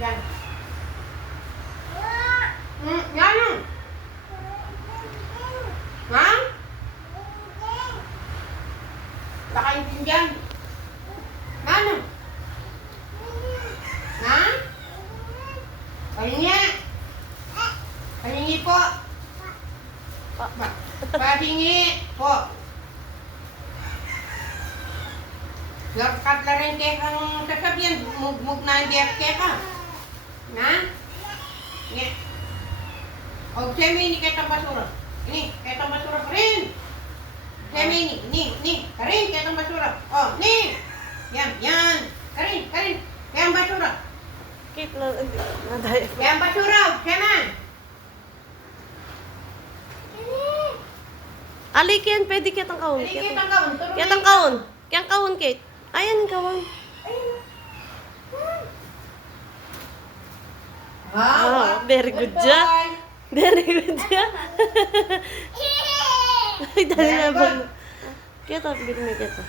Yan. Yan. Ha? Nakaintindihan. Ano? Ha? Pahingi. Pahingi po. Pahingi po. Lakat na rin kaya kang sasabihan. Mug na hindi at kaya ka. Na? Nga. O, semi ini kaya basura. Ini, kaya basura pa rin. Semi ini, karin, kaya basura. O, ni. Yan. Karin, kaya basura. Kit na, naday. Kaya basura, kaya Alikin, pwede kitang kaon. Hindi kita kaon. Kitang kaon. Kiyang kaon, Kate. Ayan, kaon. Oh, very good siya. Very good siya. Ay, dali na ba? Kita, bigyan mo kita.